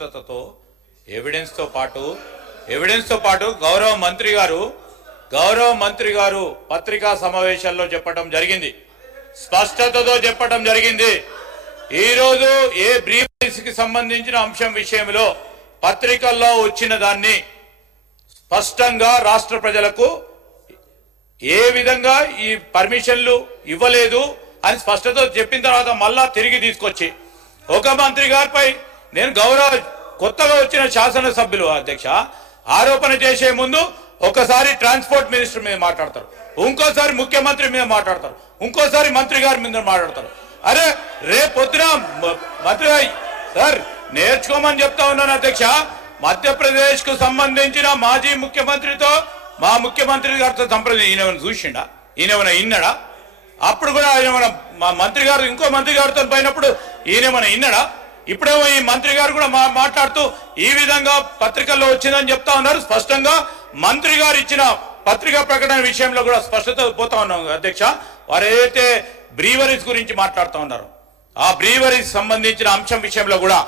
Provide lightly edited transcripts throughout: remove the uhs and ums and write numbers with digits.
తో ఎవిడెన్స్ తో పాటు గౌరవ మంత్రి గారు పత్రికా సమావేశాల్లో చెప్పడం జరిగింది, స్పష్టతతో చెప్పడం జరిగింది. ఈ రోజు ఏ బ్రీఫ్ కి సంబంధించిన అంశం విషయంలో పత్రికల్లో వచ్చిన దాన్ని స్పష్టంగా రాష్ట్ర ప్రజలకు ఏ విధంగా ఈ పర్మిషన్లు ఇవ్వలేదు అని స్పష్టత చెప్పిన తర్వాత మళ్ళా తిరిగి తీసుకొచ్చి ఒక మంత్రి గారిపై నేను కొత్తగా వచ్చిన శాసనసభ్యులు అధ్యక్ష ఆరోపణ చేసే ముందు ఒకసారి ట్రాన్స్పోర్ట్ మినిస్టర్ మీద మాట్లాడతారు, ఇంకోసారి ముఖ్యమంత్రి మీద మాట్లాడతారు, ఇంకోసారి మంత్రి గారి మీద మాట్లాడతారు. అరే రేపొద్దున మంత్రి సార్ నేర్చుకోమని చెప్తా ఉన్నాను అధ్యక్ష. మధ్యప్రదేశ్ కు సంబంధించిన మాజీ ముఖ్యమంత్రితో మా ముఖ్యమంత్రి గారితో సంప్రదించి ఈయన చూసిండా, ఈయన ఇన్నడా? అప్పుడు కూడా ఆయన మా మంత్రి గారు ఇంకో మంత్రి గారితో పోయినప్పుడు ఈయనేమన్నా ఇన్నడా? ఇప్పుడేమో ఈ మంత్రి గారు కూడా మాట్లాడుతూ ఈ విధంగా పత్రికల్లో వచ్చిందని చెప్తా ఉన్నారు. స్పష్టంగా మంత్రి గారు ఇచ్చిన పత్రికా ప్రకటన విషయంలో కూడా స్పష్టత పోతా ఉన్నాం అధ్యక్ష. వారు ఏదైతే బ్రీవరీస్ గురించి మాట్లాడుతూ ఉన్నారు ఆ బ్రీవరీస్ సంబంధించిన అంశం విషయంలో కూడా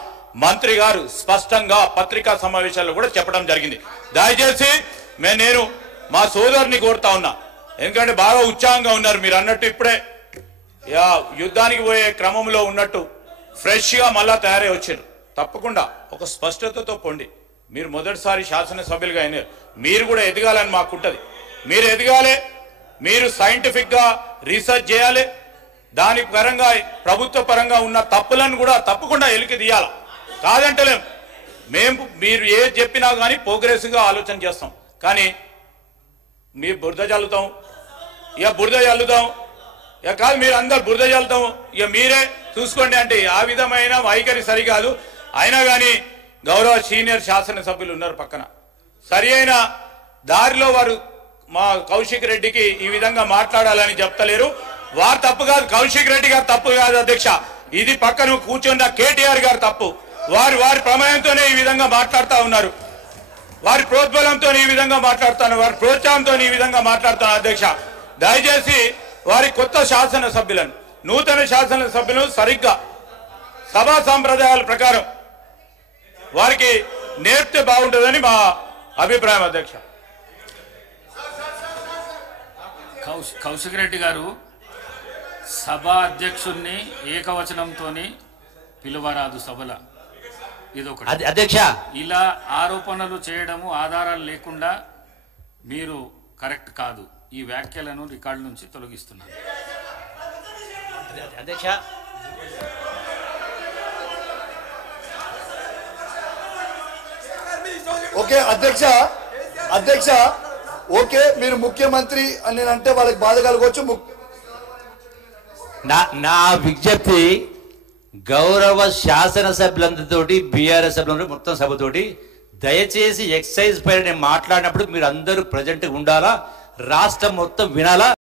మంత్రి గారు స్పష్టంగా పత్రికా సమావేశాల్లో కూడా చెప్పడం జరిగింది. దయచేసి నేను మా సోదరుని కోరుతా ఉన్నా, ఎందుకంటే బాగా ఉత్సాహంగా ఉన్నారు మీరు అన్నట్టు, ఇప్పుడే యుద్ధానికి పోయే క్రమంలో ఉన్నట్టు ఫ్రెష్ గా మళ్ళా తయారై వచ్చారు. తప్పకుండా ఒక స్పష్టతతో పొండి. మీరు మొదటిసారి శాసనసభ్యులుగా అయినారు, మీరు కూడా ఎదగాలని మాకుంటది. మీరు ఎదగాలి, మీరు సైంటిఫిక్ గా రీసెర్చ్ చేయాలి, దాని పరంగా ప్రభుత్వ పరంగా ఉన్న తప్పులను కూడా తప్పకుండా ఎలికి తీయాల. కాదంటలేం, మీరు ఏది చెప్పినా కానీ ప్రోగ్రెసివ్ గా ఆలోచన చేస్తాం, కానీ మీ బురద చల్లుతాం, ఇక కాదు మీరు అందరు బురద చల్లుతాం, ఇక మీరే చూసుకోండి అంటే ఆ విధమైన వైఖరి సరికాదు. అయినా కానీ గౌరవ సీనియర్ శాసనసభ్యులు ఉన్నారు పక్కన, సరి అయిన దారిలో వారు మా కౌశిక్ రెడ్డికి ఈ విధంగా మాట్లాడాలని చెప్తలేరు. వారు తప్పు కాదు, కౌశిక్ రెడ్డి గారు తప్పు కాదు అధ్యక్ష, ఇది పక్కన కూర్చున్న కేటీఆర్ గారు తప్పు. వారి ప్రమేయంతోనే ఈ విధంగా మాట్లాడుతూ ఉన్నారు, వారి ప్రోద్బలంతో ఈ విధంగా మాట్లాడుతున్నారు, వారి ప్రోత్సాహంతో ఈ విధంగా మాట్లాడుతున్నారు అధ్యక్ష. దయచేసి వారి కొత్త శాసనసభ్యులను, నూతన శాసనసభ్యులను సరిగ్గా సభా సాంప్రదాయాల ప్రకారం వారికి నేర్పితే బాగుంటుందని మా అభిప్రాయం అధ్యక్ష. కౌశిక్ రెడ్డి గారు సభా అధ్యక్షుడిని ఏకవచనంతో పిలువరాదు సభల, ఇదొకటి అధ్యక్ష. ఇలా ఆరోపణలు చేయడము ఆధారాలు లేకుండా మీరు కరెక్ట్ కాదు. ఈ వ్యాఖ్యలను రికార్డు నుంచి తొలగిస్తున్నారు అధ్యక్ష. ఓకే అధ్యక్ష ఓకే, మీరు ముఖ్యమంత్రి అని నేనంటే వాళ్ళకి బాధ కలగవచ్చు. నా విజ్ఞప్తి గౌరవ శాసనసభ్యులందరితోటి బీఆర్ఎస్ సభ్యులందరూ మొత్తం సభతోటి దయచేసి ఎక్సైజ్ పైన నేను మాట్లాడినప్పుడు మీరు అందరూ ప్రజెంట్ ఉండాలా, రాష్ట్రం మొత్తం వినాలా.